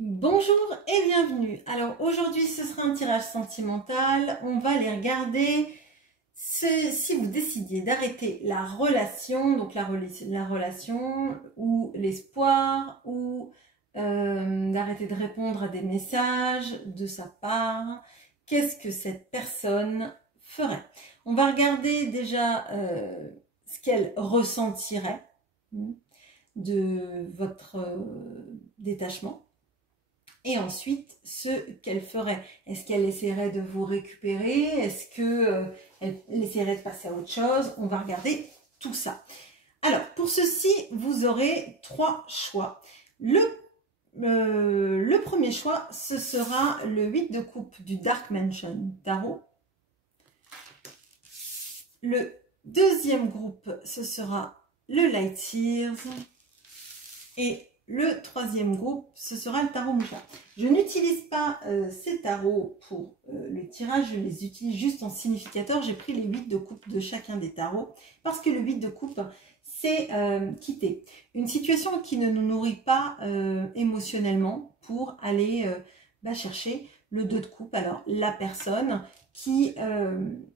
Bonjour et bienvenue. Alors aujourd'hui ce sera un tirage sentimental. On va aller regarder si vous décidiez d'arrêter la relation, donc la relation ou l'espoir ou d'arrêter de répondre à des messages de sa part. Qu'est-ce que cette personne ferait? On va regarder déjà ce qu'elle ressentirait de votre détachement. Et ensuite, ce qu'elle ferait. Est-ce qu'elle essaierait de vous récupérer? Est-ce qu'elle essaierait de passer à autre chose? On va regarder tout ça. Alors, pour ceci, vous aurez 3 choix. Le premier choix, ce sera le 8 de coupe du Dark Mansion Tarot. Le deuxième groupe, ce sera le Light Seers. Et le troisième groupe, ce sera le tarot Moucha. Je n'utilise pas ces tarots pour le tirage, je les utilise juste en significateur. J'ai pris les 8 de coupe de chacun des tarots parce que le 8 de coupe, c'est quitter une situation qui ne nous nourrit pas émotionnellement pour aller chercher le 2 de coupe. Alors, la personne qui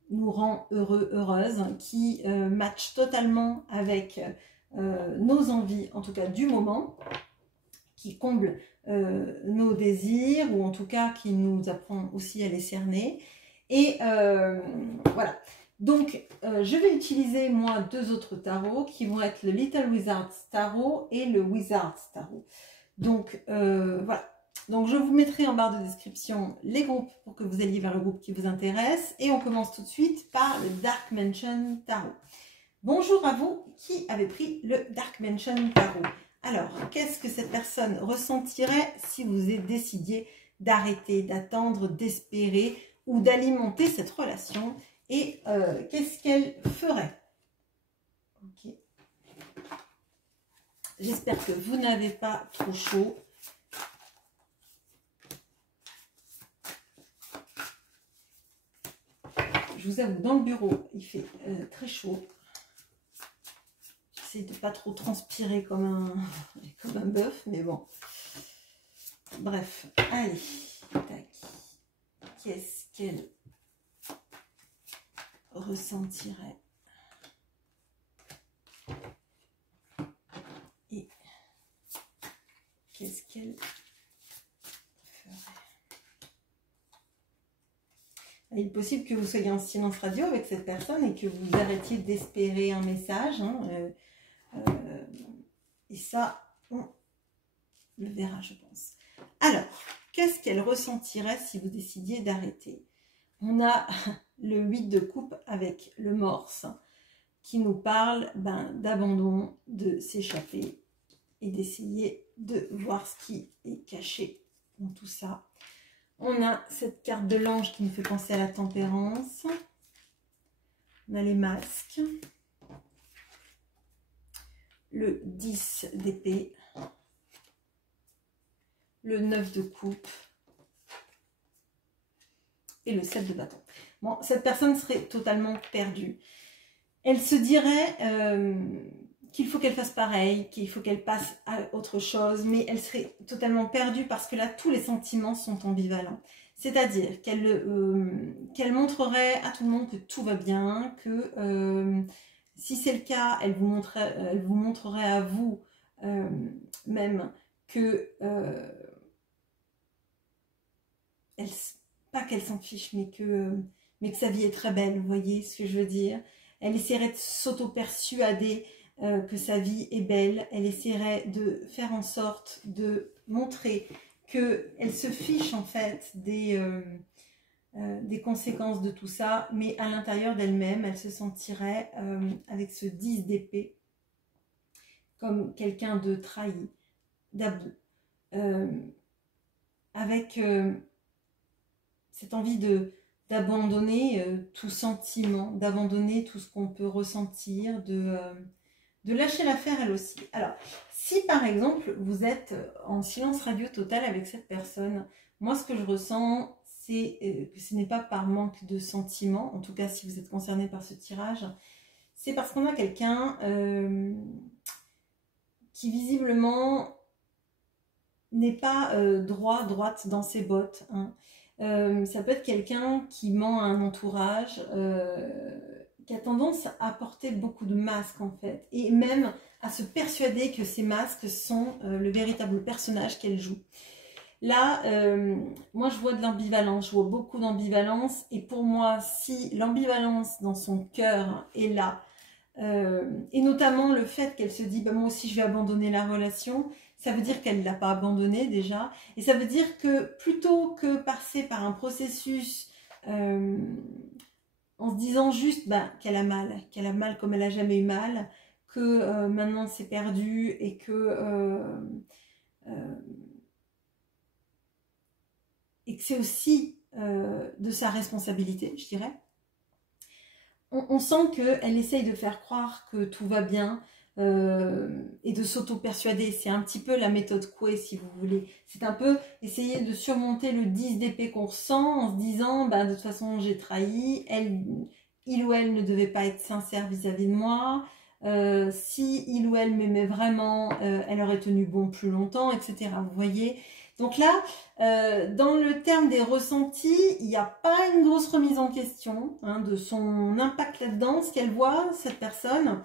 nous rend heureux, heureuse, qui match totalement avec nos envies, en tout cas du moment, qui comble nos désirs, ou en tout cas qui nous apprend aussi à les cerner. Et voilà. Donc, je vais utiliser, moi, 2 autres tarots qui vont être le Little Wizard's Tarot et le Wizard's Tarot. Donc, voilà. Donc, je vous mettrai en barre de description les groupes pour que vous alliez vers le groupe qui vous intéresse. Et on commence tout de suite par le Dark Mansion Tarot. Bonjour à vous qui avez pris le Dark Mansion Tarot. Alors, qu'est-ce que cette personne ressentirait si vous décidiez d'arrêter, d'attendre, d'espérer ou d'alimenter cette relation? Et qu'est-ce qu'elle ferait? Okay. J'espère que vous n'avez pas trop chaud. Je vous avoue, dans le bureau, il fait très chaud. J'essaie de pas trop transpirer comme un bœuf, mais bon. Bref, allez, tac. Qu'est-ce qu'elle ressentirait? Et qu'est-ce qu'elle ferait? Il est possible que vous soyez en silence radio avec cette personne et que vous arrêtiez d'espérer un message. Et ça, on le verra, je pense. Alors, qu'est-ce qu'elle ressentirait si vous décidiez d'arrêter? On a le 8 de coupe avec le morse qui nous parle d'abandon, de s'échapper et d'essayer de voir ce qui est caché dans tout ça. On a cette carte de l'ange qui nous fait penser à la tempérance. On a les masques. Le 10 d'épée. Le 9 de coupe. Et le 7 de bâton. Bon, cette personne serait totalement perdue. Elle se dirait qu'il faut qu'elle fasse pareil, qu'il faut qu'elle passe à autre chose, mais elle serait totalement perdue parce que là, tous les sentiments sont ambivalents. C'est-à-dire qu'elle montrerait à tout le monde que tout va bien, que si c'est le cas, elle vous montrerait à vous même que pas qu'elle s'en fiche, mais que sa vie est très belle, vous voyez ce que je veux dire? Elle essaierait de s'auto-persuader que sa vie est belle. Elle essaierait de faire en sorte de montrer qu'elle se fiche en fait des conséquences de tout ça, mais à l'intérieur d'elle-même, elle se sentirait avec ce 10 d'épée comme quelqu'un de trahi, d'abus, avec cette envie d'abandonner tout sentiment, d'abandonner tout ce qu'on peut ressentir, de lâcher l'affaire elle aussi. Alors, si par exemple vous êtes en silence radio total avec cette personne, moi ce que je ressens, c'est que ce n'est pas par manque de sentiments, en tout cas si vous êtes concerné par ce tirage, c'est parce qu'on a quelqu'un qui visiblement n'est pas droite dans ses bottes, hein. Ça peut être quelqu'un qui ment à un entourage, qui a tendance à porter beaucoup de masques en fait, et même à se persuader que ces masques sont le véritable personnage qu'elle joue. Là, moi je vois de l'ambivalence, je vois beaucoup d'ambivalence, et pour moi, si l'ambivalence dans son cœur est là, et notamment le fait qu'elle se dit bah, moi aussi je vais abandonner la relation, ça veut dire qu'elle ne l'a pas abandonné déjà, et ça veut dire que plutôt que passer par un processus en se disant juste bah, qu'elle a mal comme elle n'a jamais eu mal, que maintenant c'est perdu et que c'est aussi de sa responsabilité, je dirais. On sent qu'elle essaye de faire croire que tout va bien et de s'auto-persuader. C'est un petit peu la méthode Coué, si vous voulez. C'est un peu essayer de surmonter le 10 d'épée qu'on ressent en se disant bah, de toute façon j'ai trahi, il ou elle ne devait pas être sincère vis-à-vis de moi. Si il ou elle m'aimait vraiment, elle aurait tenu bon plus longtemps, etc. Vous voyez ? Donc là, dans le terme des ressentis, il n'y a pas une grosse remise en question hein, de son impact là-dedans. Ce qu'elle voit, cette personne,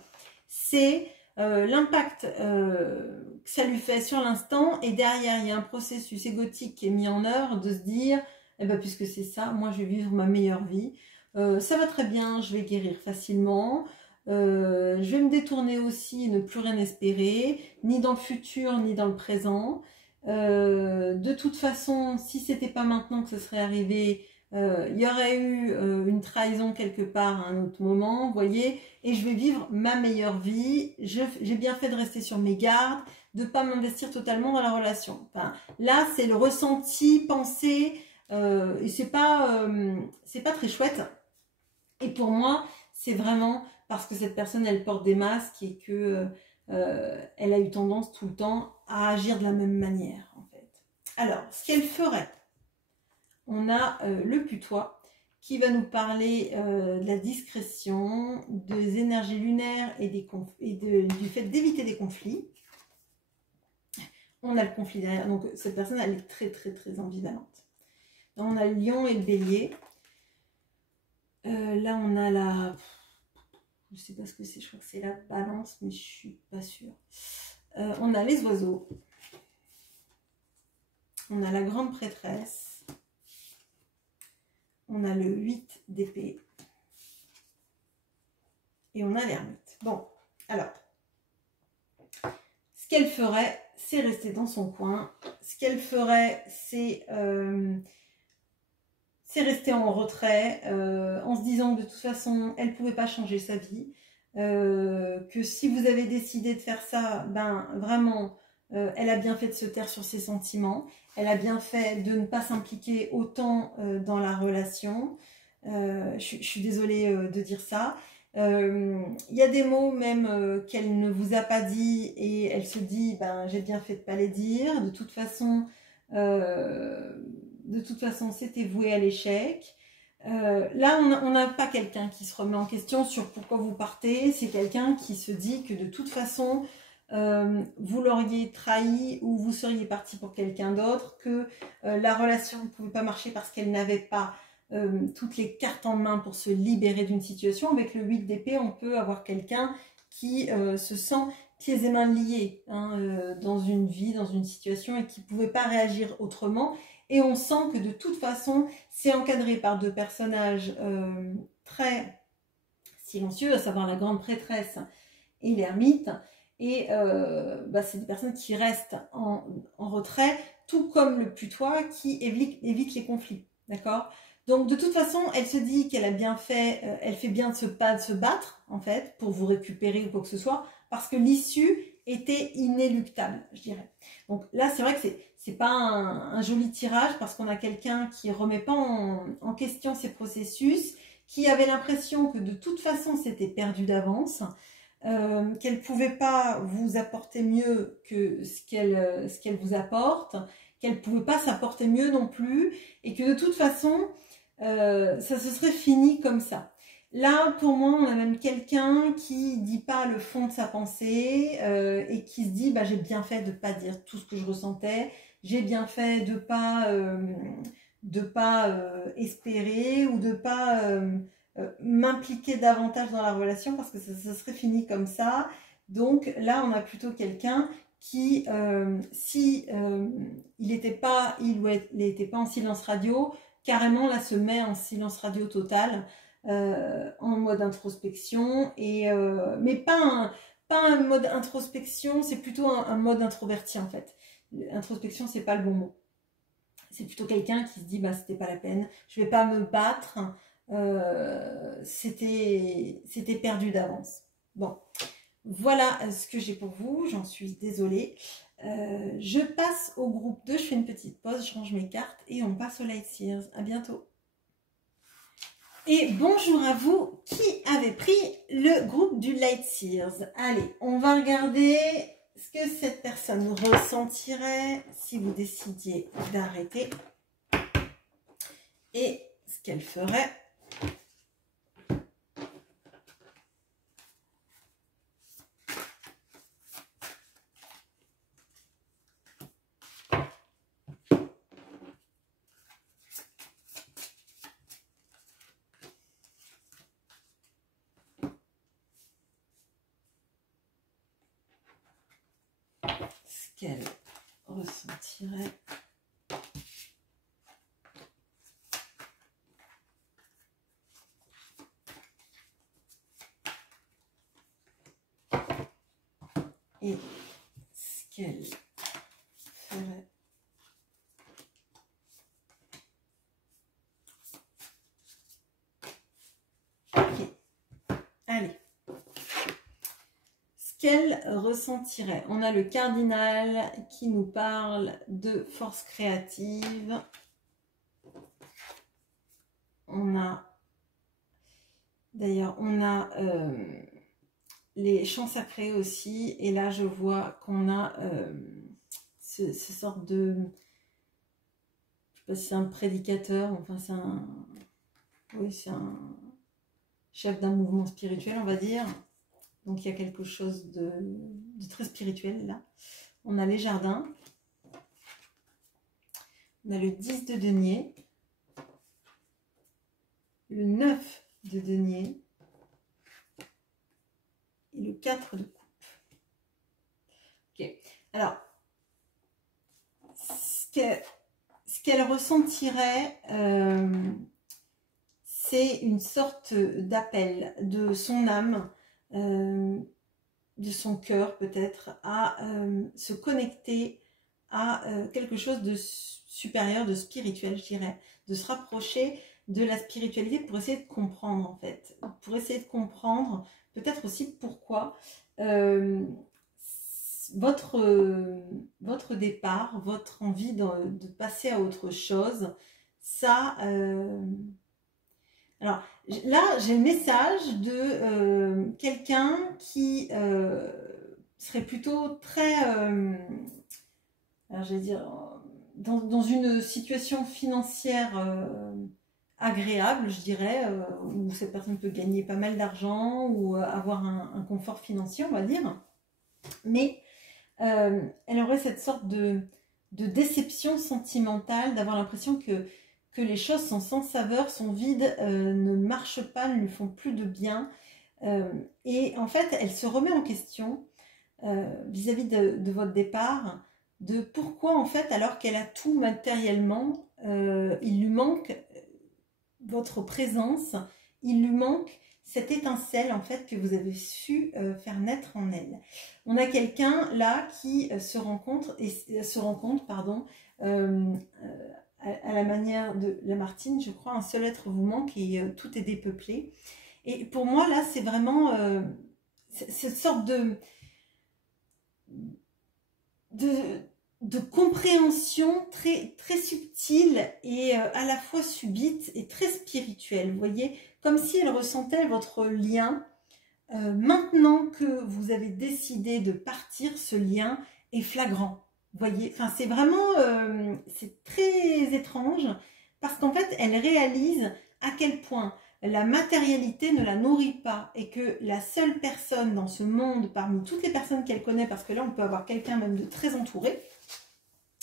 c'est l'impact que ça lui fait sur l'instant. Et derrière, il y a un processus égotique qui est mis en œuvre de se dire, eh ben, puisque c'est ça, moi je vais vivre ma meilleure vie. Ça va très bien, je vais guérir facilement. Je vais me détourner aussi et ne plus rien espérer, ni dans le futur, ni dans le présent. De toute façon, si c'était pas maintenant que ce serait arrivé, il y aurait eu une trahison quelque part à un autre moment, vous voyez, et je vais vivre ma meilleure vie. J'ai bien fait de rester sur mes gardes, de pas m'investir totalement dans la relation. Enfin, là, c'est le ressenti, pensé, et c'est pas très chouette. Et pour moi, c'est vraiment parce que cette personne, elle porte des masques et que elle a eu tendance tout le temps à agir de la même manière, en fait. Alors, ce qu'elle ferait, on a le putois qui va nous parler de la discrétion, des énergies lunaires et du fait d'éviter des conflits. On a le conflit derrière, donc cette personne, elle est très, très, très ambivalente. Là, on a le lion et le bélier. Là, on a la... Je ne sais pas ce que c'est, je crois que c'est la balance, mais je ne suis pas sûre. On a les oiseaux. On a la grande prêtresse. On a le 8 d'épée. Et on a l'ermite. Bon, alors, ce qu'elle ferait, c'est rester dans son coin. Ce qu'elle ferait, c'est rester en retrait, en se disant que de toute façon, elle ne pouvait pas changer sa vie. Que si vous avez décidé de faire ça, ben vraiment, elle a bien fait de se taire sur ses sentiments. Elle a bien fait de ne pas s'impliquer autant dans la relation. Je suis désolée de dire ça. Il y a des mots même qu'elle ne vous a pas dit et elle se dit, ben j'ai bien fait de ne pas les dire. De toute façon, c'était voué à l'échec. Là, on n'a pas quelqu'un qui se remet en question sur pourquoi vous partez. C'est quelqu'un qui se dit que de toute façon, vous l'auriez trahi ou vous seriez parti pour quelqu'un d'autre, que la relation ne pouvait pas marcher parce qu'elle n'avait pas toutes les cartes en main pour se libérer d'une situation. Avec le 8 d'épée, on peut avoir quelqu'un qui se sent pieds et mains liés hein, dans une vie, dans une situation et qui ne pouvait pas réagir autrement. Et on sent que de toute façon, c'est encadré par deux personnages très silencieux, à savoir la grande prêtresse et l'ermite. Et c'est des personnes qui restent en retrait, tout comme le putois qui évite les conflits. D'accord ? Donc de toute façon, elle se dit qu'elle a bien fait, elle fait bien de se battre, en fait, pour vous récupérer ou quoi que ce soit, parce que l'issue était inéluctable, je dirais. Donc là, c'est vrai que c'est pas un joli tirage, parce qu'on a quelqu'un qui remet pas en question ses processus, qui avait l'impression que de toute façon, c'était perdu d'avance, qu'elle pouvait pas vous apporter mieux que ce qu'elle vous apporte, qu'elle pouvait pas s'apporter mieux non plus, et que de toute façon, ça se serait fini comme ça. Là, pour moi, on a même quelqu'un qui dit pas le fond de sa pensée et qui se dit j'ai bien fait de pas dire tout ce que je ressentais, j'ai bien fait de pas espérer ou de pas m'impliquer davantage dans la relation parce que ça serait fini comme ça. Donc là, on a plutôt quelqu'un qui, si il n'était pas, il était pas en silence radio, carrément là se met en silence radio total, en mode introspection, et, mais pas un mode introspection, c'est plutôt un mode introverti en fait. Introspection, c'est pas le bon mot. C'est plutôt quelqu'un qui se dit bah c'était pas la peine, je vais pas me battre, c'était perdu d'avance. Bon, voilà ce que j'ai pour vous, j'en suis désolée. Je passe au groupe 2, je fais une petite pause, je range mes cartes et on passe au Light Seers. À bientôt. Et bonjour à vous qui avez pris le groupe du Light Seers. Allez, on va regarder ce que cette personne ressentirait si vous décidiez d'arrêter et ce qu'elle ferait. Ce qu'elle ressentirait. Et ce qu'elle ferait. Ok, allez. Ce qu'elle ressentirait. On a le cardinal qui nous parle de force créative. On a, d'ailleurs, on a les chants sacrés aussi, et là je vois qu'on a ce sorte de, je sais pas si c'est un prédicateur, enfin c'est un, oui c'est un chef d'un mouvement spirituel on va dire, donc il y a quelque chose de très spirituel là. On a les jardins, on a le 10 de denier, le 9 de denier, et le 4 de coupe. Ok, alors, ce qu'elle ressentirait, c'est une sorte d'appel de son âme, de son cœur peut-être, à se connecter à quelque chose de supérieur, de spirituel, je dirais, de se rapprocher de la spiritualité pour essayer de comprendre en fait, pour essayer de comprendre peut-être aussi pourquoi votre départ, votre envie de passer à autre chose, ça... Alors là, j'ai le message de quelqu'un qui serait plutôt très... alors je vais dire, dans une situation financière agréable, je dirais, où cette personne peut gagner pas mal d'argent ou avoir un confort financier, on va dire. Mais elle aurait cette sorte de déception sentimentale, d'avoir l'impression que les choses sont sans saveur, sont vides, ne marchent pas, ne lui font plus de bien. Et en fait, elle se remet en question vis-à-vis de votre départ, de pourquoi en fait, alors qu'elle a tout matériellement, il lui manque votre présence, il lui manque cette étincelle en fait que vous avez su faire naître en elle. On a quelqu'un là qui se rencontre pardon, à la manière de Lamartine, je crois, un seul être vous manque et tout est dépeuplé. Et pour moi là, c'est vraiment cette sorte de compréhension très, très subtile et à la fois subite et très spirituelle. Vous voyez, comme si elle ressentait votre lien. Maintenant que vous avez décidé de partir, ce lien est flagrant. Vous voyez, enfin, c'est vraiment, c'est très étrange parce qu'en fait, elle réalise à quel point la matérialité ne la nourrit pas et que la seule personne dans ce monde, parmi toutes les personnes qu'elle connaît, parce que là, on peut avoir quelqu'un même de très entouré.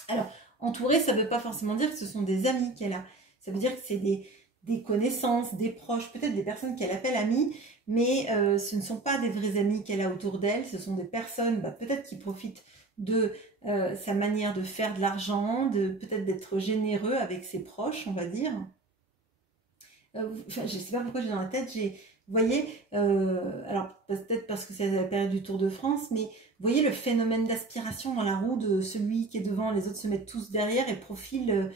Alors, entourée, ça ne veut pas forcément dire que ce sont des amis qu'elle a. Ça veut dire que c'est des connaissances, des proches, peut-être des personnes qu'elle appelle amies, mais ce ne sont pas des vrais amis qu'elle a autour d'elle, ce sont des personnes peut-être qui profitent de sa manière de faire de l'argent, peut-être d'être généreux avec ses proches, on va dire. Je ne sais pas pourquoi j'ai dans la tête, vous voyez, alors peut-être parce que c'est la période du Tour de France, mais vous voyez le phénomène d'aspiration dans la roue de celui qui est devant, les autres se mettent tous derrière et profitent de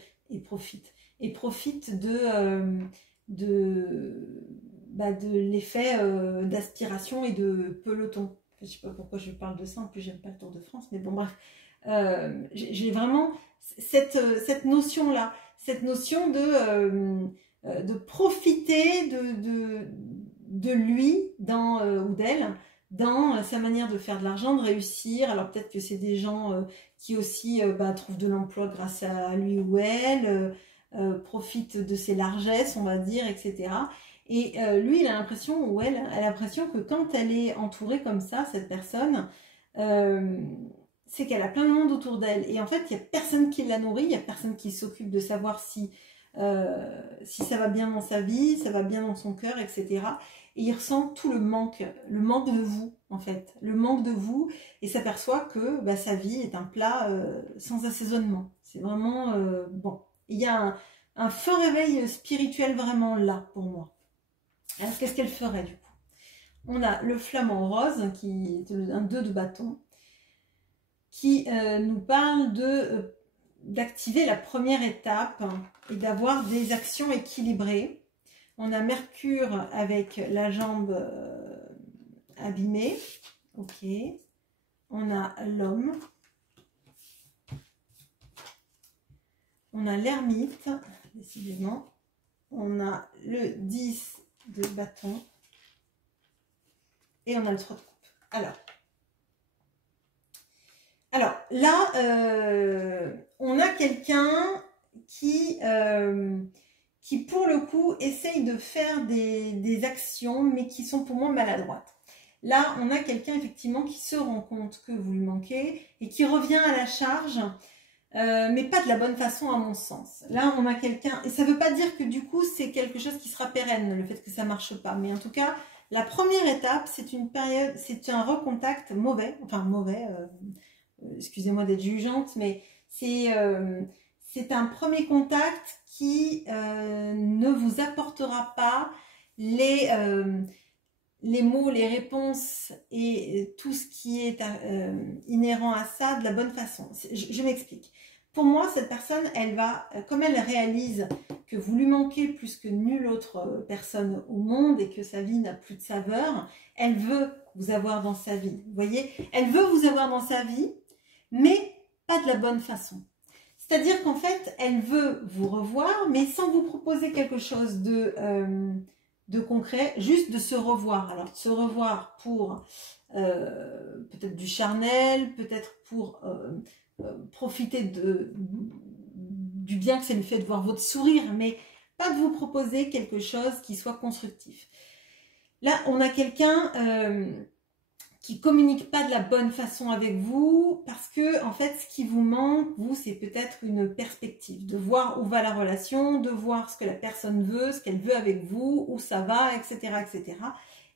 l'effet d'aspiration et de peloton. Je ne sais pas pourquoi je parle de ça, en plus j'aime pas le Tour de France, mais bon bref. J'ai vraiment cette notion-là, cette notion de profiter de lui ou d'elle dans sa manière de faire de l'argent, de réussir. Alors peut-être que c'est des gens qui aussi trouvent de l'emploi grâce à lui ou elle, profitent de ses largesses, on va dire, etc. Et lui, il a l'impression, ou elle a l'impression que quand elle est entourée comme ça, cette personne, c'est qu'elle a plein de monde autour d'elle. Et en fait, il n'y a personne qui la nourrit, il n'y a personne qui s'occupe de savoir si ça va bien dans sa vie, ça va bien dans son cœur, etc. Et il ressent tout le manque de vous, en fait. Le manque de vous, et s'aperçoit que sa vie est un plat sans assaisonnement. C'est vraiment bon. Il y a un fort réveil spirituel vraiment là, pour moi. Alors, qu'est-ce qu'elle ferait, du coup? On a le flamant rose, qui est un 2 de bâton, qui nous parle d'activer la première étape et d'avoir des actions équilibrées. On a Mercure avec la jambe abîmée. Ok. On a l'homme. On a l'ermite, décidément. On a le 10 de bâton. Et on a le 3 de coupe. Alors là, on a quelqu'un qui pour le coup essaye de faire des actions, mais qui sont pour moi maladroites. Là, on a quelqu'un effectivement qui se rend compte que vous lui manquez et qui revient à la charge, mais pas de la bonne façon à mon sens. Là, on a quelqu'un, et ça ne veut pas dire que du coup c'est quelque chose qui sera pérenne, le fait que ça ne marche pas, mais en tout cas, la première étape, c'est une période, c'est un recontact mauvais, excusez-moi d'être jugeante, mais c'est un premier contact qui ne vous apportera pas les mots, les réponses et tout ce qui est inhérent à ça de la bonne façon. Je m'explique. Pour moi, cette personne, elle va, comme elle réalise que vous lui manquez plus que nulle autre personne au monde et que sa vie n'a plus de saveur, elle veut vous avoir dans sa vie. Vous voyez, elle veut vous avoir dans sa vie, mais pas de la bonne façon. C'est-à-dire qu'en fait, elle veut vous revoir, mais sans vous proposer quelque chose de concret, juste de se revoir. Alors, de se revoir pour peut-être du charnel, peut-être pour profiter du bien que ça lui fait de voir votre sourire, mais pas de vous proposer quelque chose qui soit constructif. Là, on a quelqu'un qui communique pas de la bonne façon avec vous parce que en fait ce qui vous manque, vous, c'est peut-être une perspective, de voir où va la relation, de voir ce que la personne veut, ce qu'elle veut avec vous, où ça va, etc., etc.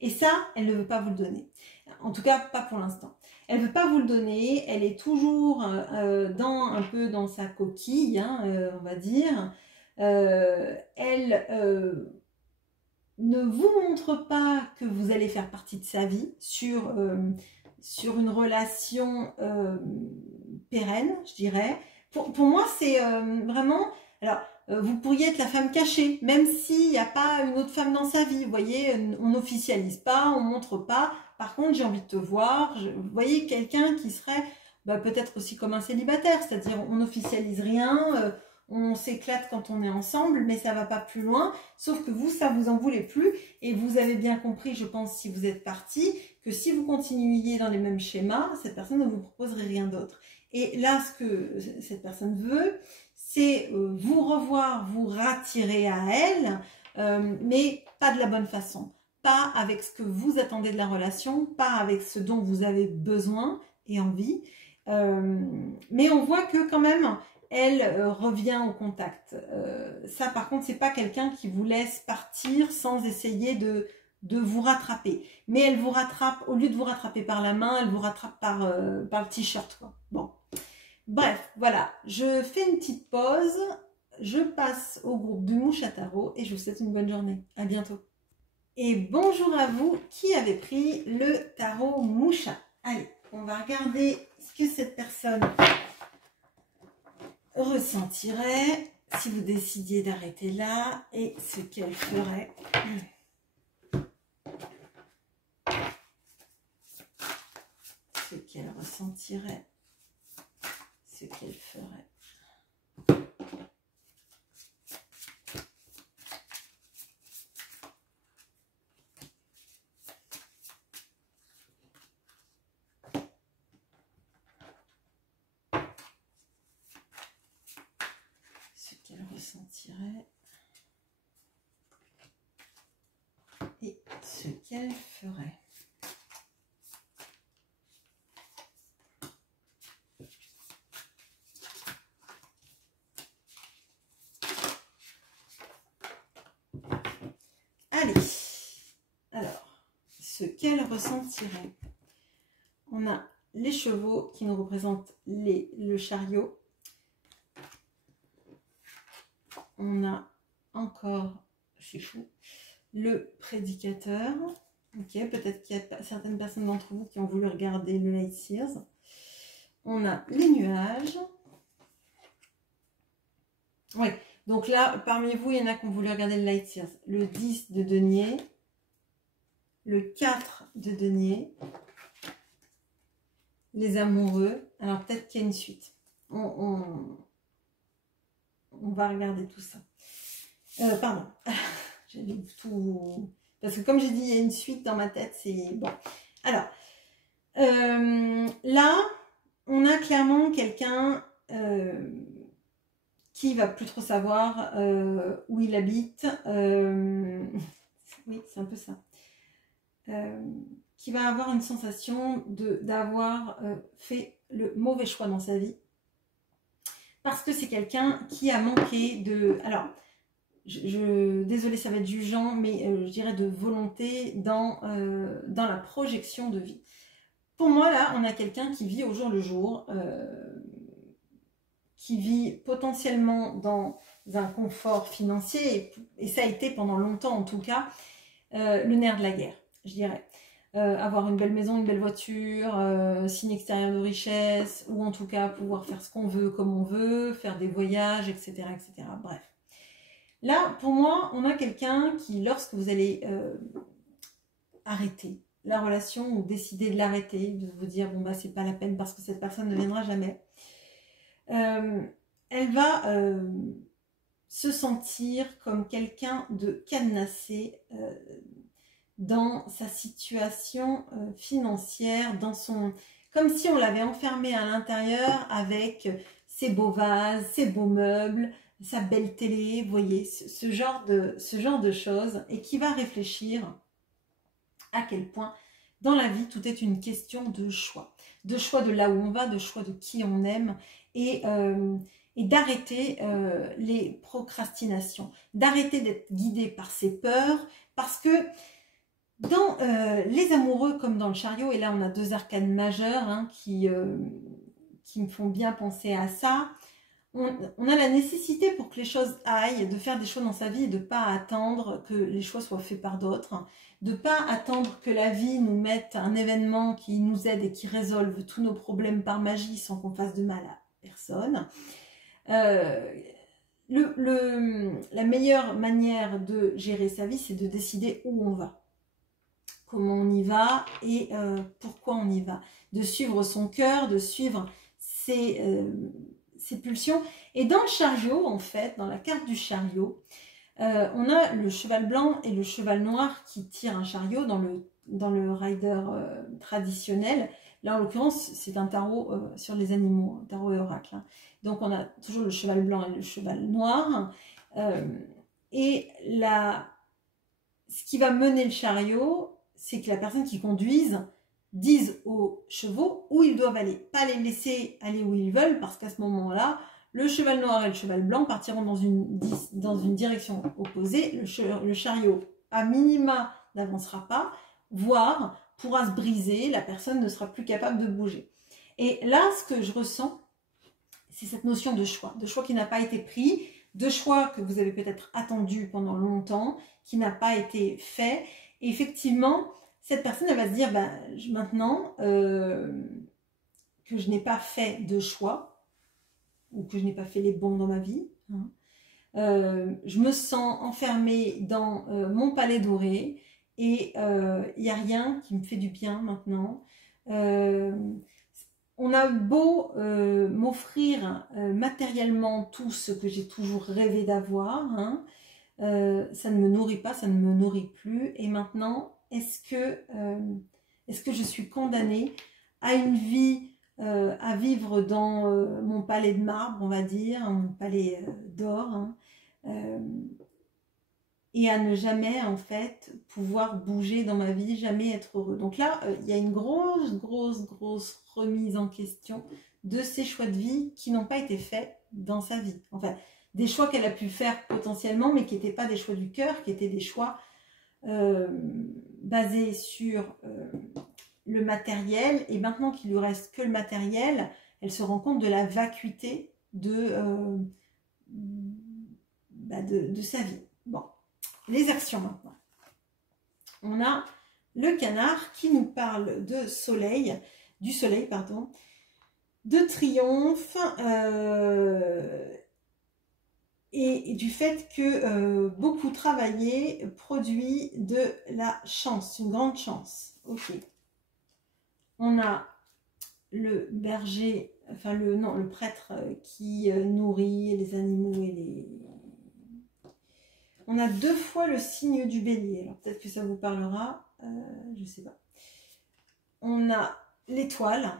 Et ça, elle ne veut pas vous le donner. En tout cas, pas pour l'instant. Elle ne veut pas vous le donner, elle est toujours un peu dans sa coquille, hein, on va dire. Elle ne vous montre pas que vous allez faire partie de sa vie sur une relation pérenne, je dirais. Pour moi, c'est vraiment... Alors, vous pourriez être la femme cachée, même s'il n'y a pas une autre femme dans sa vie. Vous voyez, on n'officialise pas, on ne montre pas. Par contre, j'ai envie de te voir. Vous voyez, quelqu'un qui serait peut-être aussi comme un célibataire, c'est-à-dire on n'officialise rien, on s'éclate quand on est ensemble, mais ça ne va pas plus loin. Sauf que vous, ça vous en voulez plus. Et vous avez bien compris, je pense, si vous êtes parti, que si vous continuiez dans les mêmes schémas, cette personne ne vous proposerait rien d'autre. Et là, ce que cette personne veut, c'est vous revoir, vous rattirer à elle, mais pas de la bonne façon. Pas avec ce que vous attendez de la relation, pas avec ce dont vous avez besoin et envie. Mais on voit que quand même, elle revient au contact. Ça, par contre, c'est pas quelqu'un qui vous laisse partir sans essayer de vous rattraper. Mais elle vous rattrape, au lieu de vous rattraper par la main, elle vous rattrape par le t-shirt, quoi. Bon. Bref, voilà. Je fais une petite pause. Je passe au groupe de mouches à tarot et je vous souhaite une bonne journée. À bientôt. Et bonjour à vous qui avez pris le tarot moucha. Allez, on va regarder ce que cette personne ressentirait si vous décidiez d'arrêter là et ce qu'elle ferait. Ce qu'elle ressentirait, ce qu'elle ferait. Ressentirait et ce qu'elle ferait. Allez, alors, ce qu'elle ressentirait. On a les chevaux qui nous représentent le chariot. On a encore, c'est fou, le prédicateur. Ok, peut-être qu'il y a certaines personnes d'entre vous qui ont voulu regarder le Light Seers. On a les nuages. Oui, donc là, parmi vous, il y en a qui ont voulu regarder le Light Seers. Le 10 de denier, le 4 de denier, les amoureux. Alors peut-être qu'il y a une suite. On va regarder tout ça. Pardon, j'avais tout... Parce que comme j'ai dit, il y a une suite dans ma tête, c'est... Bon, alors, là, on a clairement quelqu'un qui va plus trop savoir où il habite. Oui, c'est un peu ça. Qui va avoir une sensation d'avoir fait le mauvais choix dans sa vie. Parce que c'est quelqu'un qui a manqué de... Alors, désolée, ça va être jugeant, mais je dirais de volonté dans la projection de vie. Pour moi, là, on a quelqu'un qui vit au jour le jour, qui vit potentiellement dans un confort financier, et ça a été pendant longtemps en tout cas, le nerf de la guerre, je dirais. Avoir une belle maison, une belle voiture, signe extérieur de richesse, ou en tout cas pouvoir faire ce qu'on veut comme on veut, faire des voyages, etc. etc. Bref. Là, pour moi, on a quelqu'un qui, lorsque vous allez arrêter la relation ou décider de l'arrêter, de vous dire, bon, bah, c'est pas la peine parce que cette personne ne viendra jamais, elle va se sentir comme quelqu'un de cadenassé dans sa situation financière, comme si on l'avait enfermé à l'intérieur avec ses beaux vases, ses beaux meubles, sa belle télé, vous voyez, ce genre de choses, et qui va réfléchir à quel point dans la vie tout est une question de choix de là où on va, de choix de qui on aime, et d'arrêter les procrastinations, d'arrêter d'être guidé par ses peurs, parce que dans les amoureux comme dans le chariot, et là on a deux arcanes majeures hein, qui me font bien penser à ça, on a la nécessité pour que les choses aillent, de faire des choix dans sa vie et de ne pas attendre que les choix soient faits par d'autres, de ne pas attendre que la vie nous mette un événement qui nous aide et qui résolve tous nos problèmes par magie sans qu'on fasse de mal à personne. La meilleure manière de gérer sa vie, c'est de décider où on va, comment on y va et pourquoi on y va, de suivre son cœur, de suivre ses pulsions. Et dans le chariot, en fait, dans la carte du chariot, on a le cheval blanc et le cheval noir qui tirent un chariot dans le rider traditionnel. Là, en l'occurrence, c'est un tarot sur les animaux, un tarot et oracle. Hein. Donc, on a toujours le cheval blanc et le cheval noir. Et ce qui va mener le chariot, c'est que la personne qui conduise dise aux chevaux où ils doivent aller. Pas les laisser aller où ils veulent, parce qu'à ce moment-là, Le cheval noir et le cheval blanc partiront dans une direction opposée. Le chariot, à minima, n'avancera pas, voire pourra se briser, la personne ne sera plus capable de bouger. Et là, ce que je ressens, c'est cette notion de choix qui n'a pas été pris, de choix que vous avez peut-être attendu pendant longtemps, qui n'a pas été fait. Et effectivement, cette personne, elle va se dire, ben, maintenant que je n'ai pas fait de choix, ou que je n'ai pas fait les bons dans ma vie, hein, je me sens enfermée dans mon palais doré et il n'y a rien qui me fait du bien maintenant. On a beau m'offrir matériellement tout ce que j'ai toujours rêvé d'avoir, hein, ça ne me nourrit pas, ça ne me nourrit plus. Et maintenant, est-ce que je suis condamnée à une vie, à vivre dans mon palais de marbre, on va dire, mon palais d'or, hein, et à ne jamais, en fait, pouvoir bouger dans ma vie, jamais être heureux. Donc là, il y a une grosse remise en question de ces choix de vie qui n'ont pas été faits dans sa vie. Enfin, des choix qu'elle a pu faire potentiellement, mais qui n'étaient pas des choix du cœur, qui étaient des choix basés sur le matériel. Et maintenant qu'il lui reste que le matériel, elle se rend compte de la vacuité de sa vie. Bon, les actions maintenant. On a le canard qui nous parle de soleil, du soleil, pardon, de triomphe, et du fait que beaucoup travailler produit de la chance, une grande chance. Ok. On a le berger, enfin le prêtre qui nourrit les animaux et les... On a 2 fois le signe du bélier, alors peut-être que ça vous parlera, je ne sais pas. On a l'étoile.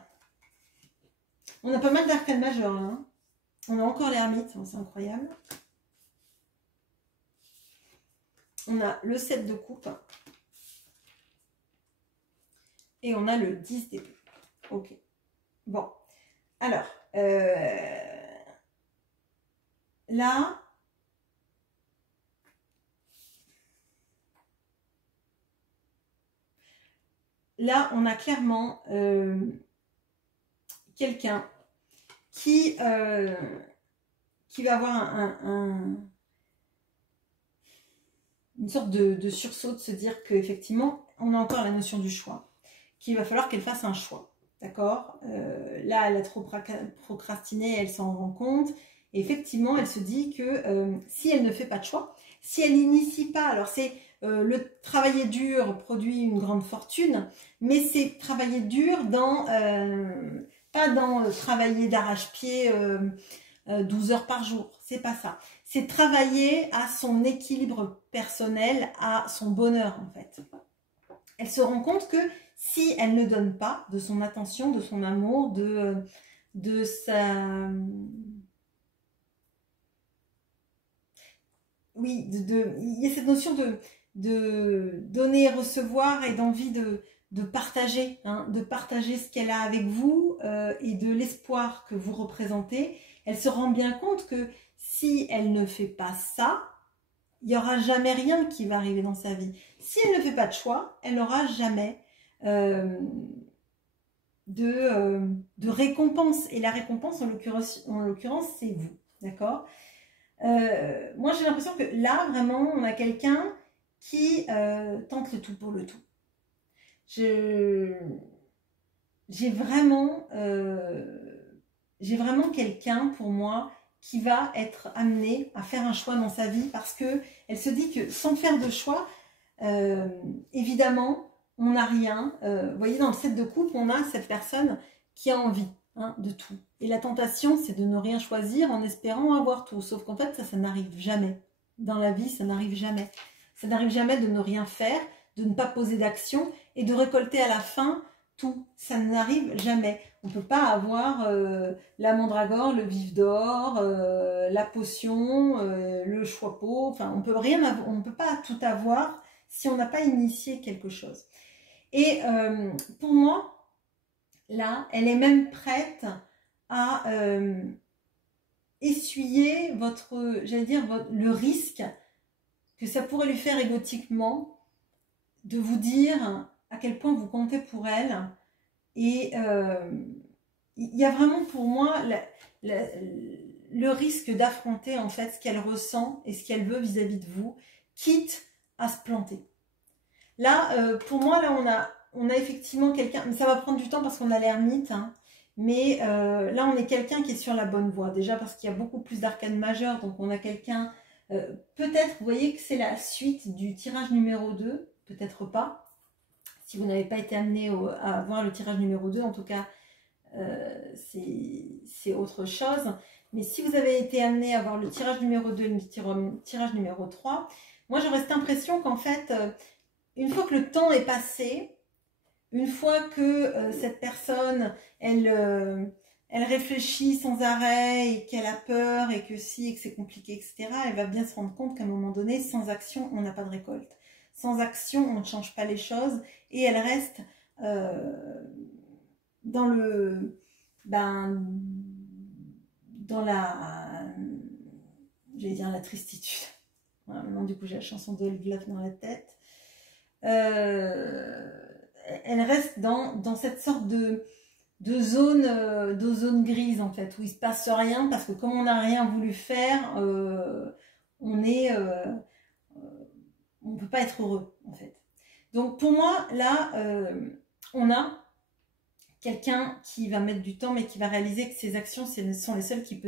On a pas mal d'arcanes majeures, hein. On a encore l'ermite, c'est incroyable. On a le 7 de coupe. Et on a le 10 d'épée. Ok. Bon. Alors, là, on a clairement quelqu'un qui va avoir une sorte de sursaut, de se dire qu'effectivement, on a encore la notion du choix, qu'il va falloir qu'elle fasse un choix, d'accord, là, elle a trop procrastiné, elle s'en rend compte, et effectivement, elle se dit que si elle ne fait pas de choix, si elle n'initie pas, alors c'est le travailler dur produit une grande fortune, mais c'est travailler dur dans, pas dans travailler d'arrache-pied 12 heures par jour, c'est pas ça. C'est travailler à son équilibre personnel, à son bonheur en fait. Elle se rend compte que si elle ne donne pas de son attention, de son amour, de sa... Oui, il y a cette notion de donner et recevoir et d'envie de partager, hein, de partager ce qu'elle a avec vous et de l'espoir que vous représentez. Elle se rend bien compte que si elle ne fait pas ça, il n'y aura jamais rien qui va arriver dans sa vie. Si elle ne fait pas de choix, elle n'aura jamais de récompense. Et la récompense, en l'occurrence, c'est vous. D'accord ? Moi, j'ai l'impression que là, vraiment, on a quelqu'un qui tente le tout pour le tout. J'ai vraiment quelqu'un pour moi qui va être amené à faire un choix dans sa vie parce que elle se dit que sans faire de choix, évidemment, on n'a rien. Vous voyez, dans le 7 de coupe, on a cette personne qui a envie, hein, de tout. Et la tentation, c'est de ne rien choisir en espérant avoir tout. Sauf qu'en fait, ça n'arrive jamais. Dans la vie, ça n'arrive jamais. Ça n'arrive jamais de ne rien faire, de ne pas poser d'action et de récolter à la fin tout. Ça n'arrive jamais. On ne peut pas avoir la mandragore, le vif d'or, la potion, le choix-peau. Enfin, on ne peut pas tout avoir si on n'a pas initié quelque chose. Et pour moi, là, elle est même prête à essuyer votre, j'allais dire, le risque que ça pourrait lui faire égotiquement de vous dire à quel point vous comptez pour elle. Et il y a vraiment pour moi le risque d'affronter en fait ce qu'elle ressent et ce qu'elle veut vis-à-vis de vous, quitte à se planter. Là, pour moi, là, on a effectivement quelqu'un, mais ça va prendre du temps parce qu'on a l'ermite, hein, mais là, on est quelqu'un qui est sur la bonne voie. Déjà parce qu'il y a beaucoup plus d'arcanes majeures, donc on a quelqu'un, peut-être, vous voyez que c'est la suite du tirage numéro 2, peut-être pas. Si vous n'avez pas été amené à voir le tirage numéro 2, en tout cas, c'est autre chose. Mais si vous avez été amené à voir le tirage numéro 2 et le tirage numéro 3, moi j'aurais cette impression qu'en fait, une fois que le temps est passé, une fois que cette personne, elle réfléchit sans arrêt et qu'elle a peur et que si, et que c'est compliqué, etc., elle va bien se rendre compte qu'à un moment donné, sans action, on n'a pas de récolte. Sans action, on ne change pas les choses et elle reste dans le... dans la... j'allais dire la tristitude. Voilà, maintenant, du coup, j'ai la chanson de Love dans la tête. Elle reste dans cette sorte de zone grise, en fait, où il ne se passe rien, parce que comme on n'a rien voulu faire, on ne peut pas être heureux, en fait. Donc, pour moi, là, on a quelqu'un qui va mettre du temps, mais qui va réaliser que ses actions sont les seules qui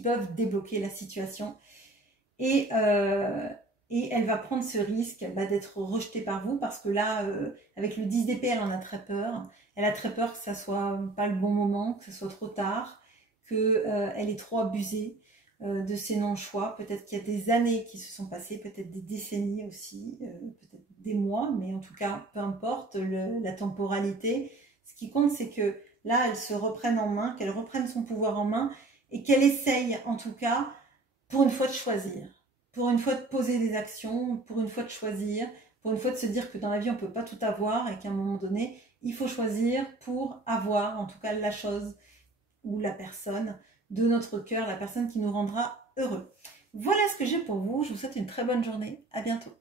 peuvent débloquer la situation. Et elle va prendre ce risque d'être rejetée par vous, parce que là, avec le 10 d'épée, elle en a très peur. Elle a très peur que ça soit pas le bon moment, que ce soit trop tard, qu'elle est trop abusée de ses non-choix. Peut-être qu'il y a des années qui se sont passées, peut-être des décennies aussi, peut-être des mois, mais en tout cas, peu importe la temporalité. Ce qui compte, c'est que là, elle se reprenne en main, qu'elle reprenne son pouvoir en main et qu'elle essaye, en tout cas, pour une fois de choisir, pour une fois de poser des actions, pour une fois de choisir, pour une fois de se dire que dans la vie, on ne peut pas tout avoir et qu'à un moment donné, il faut choisir pour avoir, en tout cas, la chose ou la personne de notre cœur, la personne qui nous rendra heureux. Voilà ce que j'ai pour vous. Je vous souhaite une très bonne journée. À bientôt.